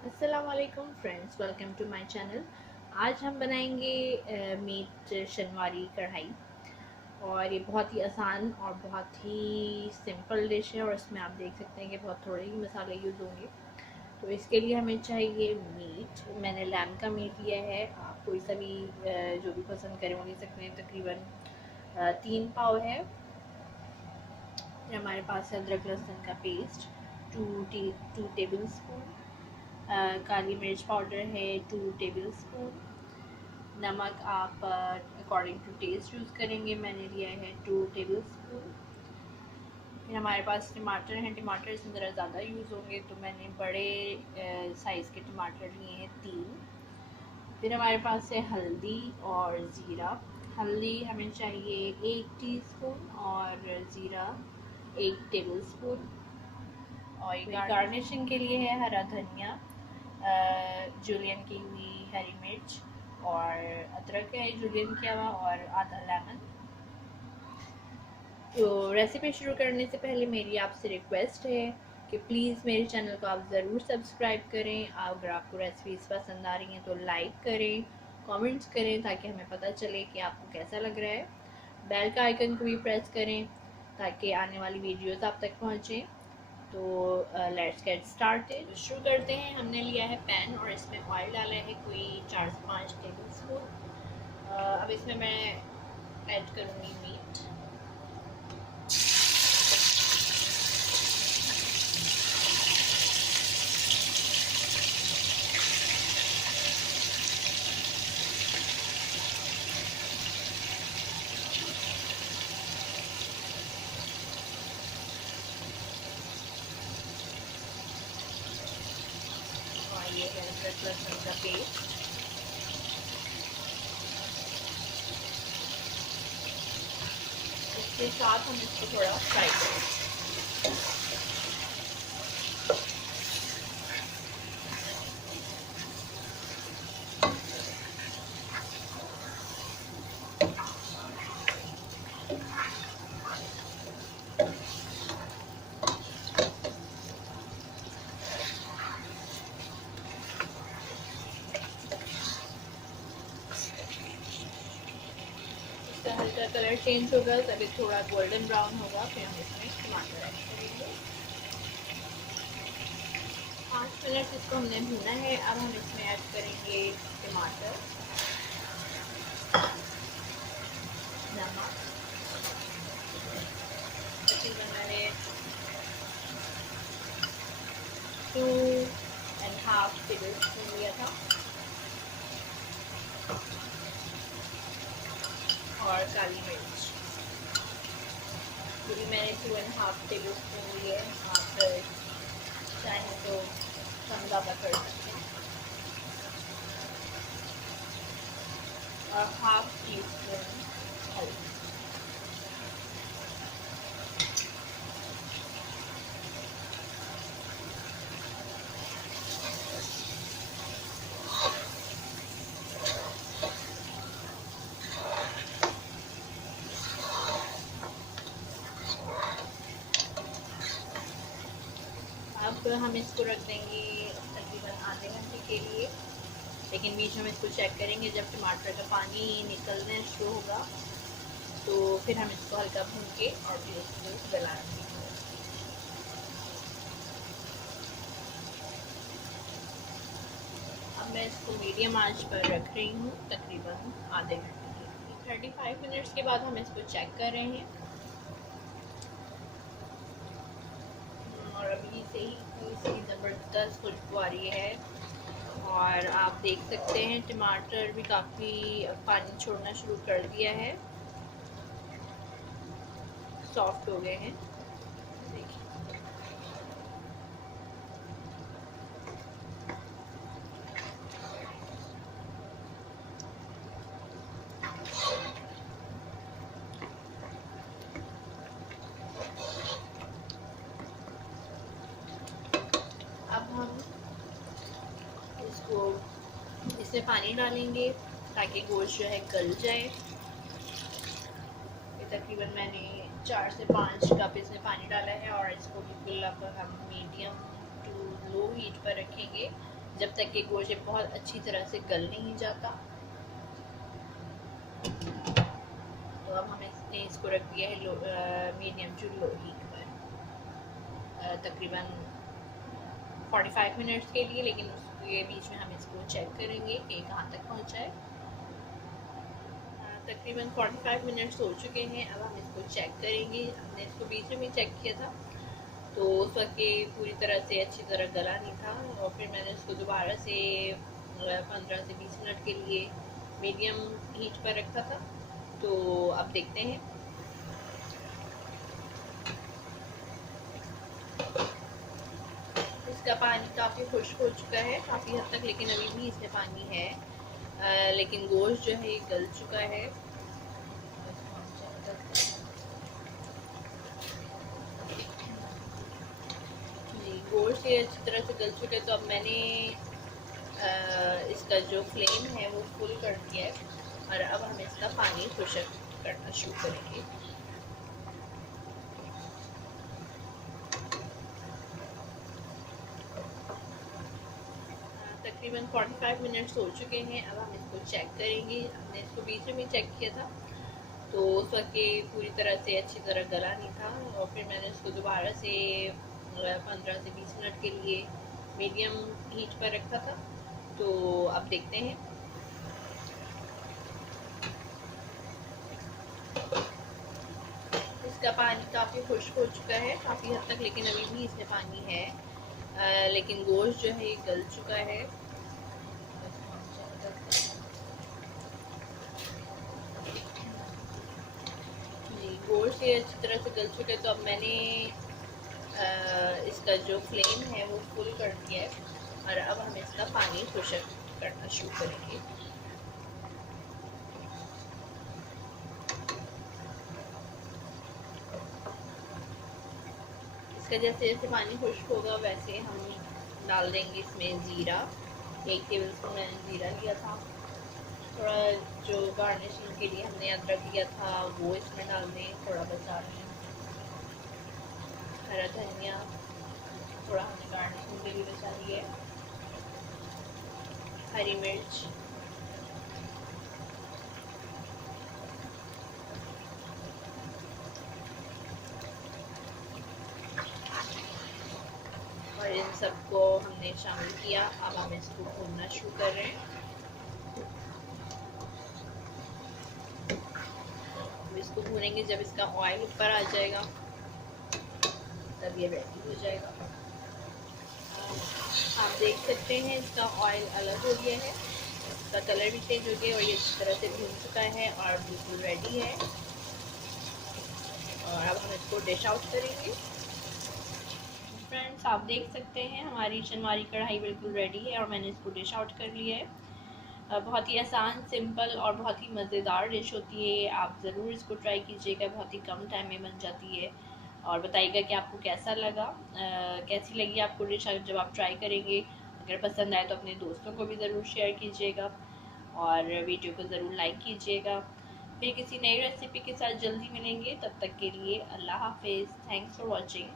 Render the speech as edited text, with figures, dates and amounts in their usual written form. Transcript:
अस्सलामुअलैकुम friends, welcome to my channel. आज हम बनाएंगे मीट शनवारी कढ़ाई। और ये बहुत ही आसान और बहुत ही सिंपल डिश है और इसमें आप देख सकते हैं कि बहुत थोड़े ही मसाले यूज़ होंगे। तो इसके लिए हमें चाहिए मीट। मैंने लैम का मीट लिया है, आप कोई सा भी जो भी पसंद करें वो ले सकते हैं। तकरीबन 3 पाव है। फिर हमारे पास है अदरक लहसुन का पेस्ट, टू टेबल स्पून। काली मिर्च पाउडर है 2 टेबल स्पून। नमक आप अकॉर्डिंग टू टेस्ट यूज़ करेंगे, मैंने लिया है 2 टेबल स्पून। फिर हमारे पास टमाटर हैं, टमाटर इसमें ज़रा ज़्यादा यूज़ होंगे तो मैंने बड़े साइज़ के टमाटर लिए हैं 3। फिर हमारे पास है हल्दी और ज़ीरा। हल्दी हमें चाहिए 1 टीस्पून और ज़ीरा 1 टेबल स्पून। और ये गार्निशिंग के लिए है हरा धनिया, जुलियन की हुई हरी मिर्च और अदरक है जुलियन किया हुआ और आधा लेमन। तो रेसिपी शुरू करने से पहले मेरी आपसे रिक्वेस्ट है कि प्लीज़ मेरे चैनल को आप ज़रूर सब्सक्राइब करें। अगर आपको रेसिपीज़ पसंद आ रही हैं तो लाइक करें, कमेंट्स करें ताकि हमें पता चले कि आपको कैसा लग रहा है। बेल का आइकन को भी प्रेस करें ताकि आने वाली वीडियोस आप तक पहुँचें। तो लेट्स गेट स्टार्टेड, शुरू करते हैं। हमने लिया है पैन और इसमें ऑयल डाला है कोई 4 से 5 टेबल स्पून। अब इसमें मैं ऐड करूँगी मीट। और ये है अदरक लहसुन का पेस्ट। इसके साथ हम इसको थोड़ा फ्राई करेंगे। इसका हल्का कलर चेंज होगा, तभी थोड़ा गोल्डन ब्राउन होगा, फिर हम इसमें टमाटर ऐड करेंगे। 5 मिनट इसको हमने भूना है। अब हम इसमें ऐड करेंगे टमाटर, नमक। तकरीबन मैंने 2.5 टेबल स्पून लिया था। और काली मिर्च ये भी मैंने 2.5 टेबल स्पून लिए। आप चाहें तो कम ज़्यादा कर सकते हैं। और हाफ टी स्पून हल्दी। अब हम इसको रख देंगे तकरीबन आधे घंटे के लिए, लेकिन बीच में हम इसको चेक करेंगे। जब टमाटर का पानी निकलना शुरू होगा तो फिर हम इसको हल्का भून के और फिर इसको गलाएंगे। अब मैं इसको मीडियम आंच पर रख रही हूँ तकरीबन आधे घंटे के लिए। 35 मिनट्स के बाद हम इसको चेक कर रहे हैं और अभी से ही इसकी ज़बरदस्त खुशबू आ रही है। और आप देख सकते हैं टमाटर भी काफ़ी पानी छोड़ना शुरू कर दिया है, सॉफ्ट हो गए हैं। देखिए, अब हम इसको इसमें पानी डालेंगे ताकि गोश्त जो है गल जाए। ये तकरीबन मैंने 4 से 5 कप इसमें पानी डाला है और इसको बिल्कुल अब हम मीडियम टू लो हीट पर रखेंगे। जब तक कि गोश्त बहुत अच्छी तरह से गल नहीं जाता। तो अब हमने इसको रख दिया है मीडियम टू लो हीट पर तकरीबन 45 मिनट्स के लिए, लेकिन उसके बीच में हम इसको चेक करेंगे कि कहाँ तक पहुँचा है। तकरीबन 45 मिनट्स हो चुके हैं। अब हम इसको चेक करेंगे। हमने इसको बीच में भी चेक किया था, तो उस वक्त ये पूरी तरह से अच्छी तरह गला नहीं था, और फिर मैंने इसको दोबारा से 15 से 20 मिनट के लिए मीडियम हीट पर रखा था। तो अब देखते हैं। इसका पानी काफ़ी खुश्क हो चुका है काफ़ी हद तक, लेकिन अभी भी इसमें पानी है। लेकिन गोश्त जो है ये गल चुका है। जी, गोश्त ये अच्छी तरह से गल चुका है। तो अब मैंने इसका जो फ्लेम है वो फुल कर दिया है, और अब हम इसका पानी खुश्क करना शुरू करेंगे। तकरीबन 45 मिनट्स हो चुके हैं। अब हम इसको चेक करेंगे। हमने इसको बीच में भी चेक किया था, तो उस वक्त ये पूरी तरह से अच्छी तरह गला नहीं था, और फिर मैंने इसको दोबारा से 15 से 20 मिनट के लिए मीडियम हीट पर रखा था। तो अब देखते हैं। इसका पानी काफ़ी खुश्क हो चुका है काफ़ी हद तक, लेकिन अभी भी इसमें पानी है। लेकिन गोश्त जो है ये गल चुका है। जी, गोश्त ये अच्छी तरह से गल चुका है। तो अब मैंने इसका जो फ्लेम है वो फुल कर दिया है, और अब हम इसका पानी खुश्क करना शुरू करेंगे। इसका जैसे जैसे पानी खुश्क होगा वैसे हम डाल देंगे इसमें ज़ीरा। 1 टेबल स्पून मैंने ज़ीरा लिया था। थोड़ा जो गार्निशिंग के लिए हमने अदरक लिया था वो इसमें डाल दें, थोड़ा बचा लें। हरा धनिया थोड़ा हमने गार्निशिंग के लिए बचा लिया है। हरी मिर्च, और इन सबको हमने शामिल किया। अब हम इसको भूनना शुरू कर रहे हैं। इसको भूनेंगे, जब इसका ऑयल ऊपर आ जाएगा तब ये रेडी हो जाएगा। आप देख सकते हैं इसका ऑयल अलग हो गया है, इसका कलर भी चेंज हो गया, और ये इस तरह से भून चुका है और बिल्कुल रेडी है। और अब हम इसको डिश आउट करेंगे। फ्रेंड्स, आप देख सकते हैं हमारी शनवारी कढ़ाई बिल्कुल रेडी है, और मैंने इसको डिश आउट कर लिया है। बहुत ही आसान, सिंपल और बहुत ही मज़ेदार डिश होती है। आप ज़रूर इसको ट्राई कीजिएगा, बहुत ही कम टाइम में बन जाती है। और बताइएगा कि आपको कैसा लगा, कैसी लगी आपको डिश जब आप ट्राई करेंगे। अगर पसंद आए तो अपने दोस्तों को भी ज़रूर शेयर कीजिएगा, और वीडियो को ज़रूर लाइक कीजिएगा। फिर किसी नई रेसिपी के साथ जल्दी मिलेंगे, तब तक के लिए अल्लाह हाफिज़। Thanks for watching.